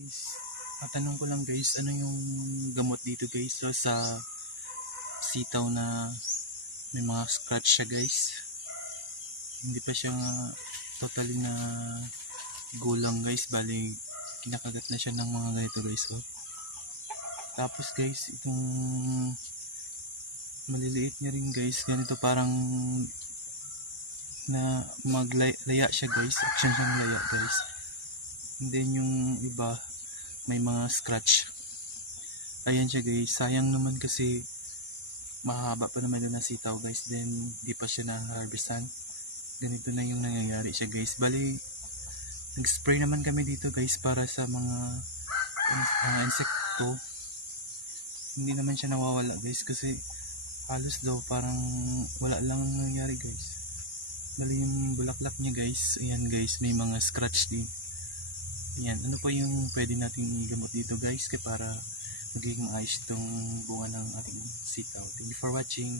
Guys, matanong ko lang guys, ano yung gamot dito guys so, sa sitaw na may mga scratch siya guys. Hindi pa siya totally na gulang guys, bali kinakagat na siya ng mga ganito guys oh. Tapos guys, itong maliliit niya rin guys, ganito parang na maglaya siya guys, action siyang laya guys. Then yung iba, may mga scratch. Ayan siya guys. Sayang naman kasi mahaba pa naman doon na sitaw guys. Then, di pa siya na-harvestan. Ganito na yung nangyayari siya guys. Bali, nag-spray naman kami dito guys para sa mga ah, insekto. Hindi naman siya nawawala guys kasi halos daw parang wala lang ang nangyayari guys. Bali yung bulaklak niya guys. Ayan guys, may mga scratch din. Yan, ano pa yung pwede nating gamot dito guys kaya para magiging ayos itong bunga ng ating sitaw. Thank you for watching.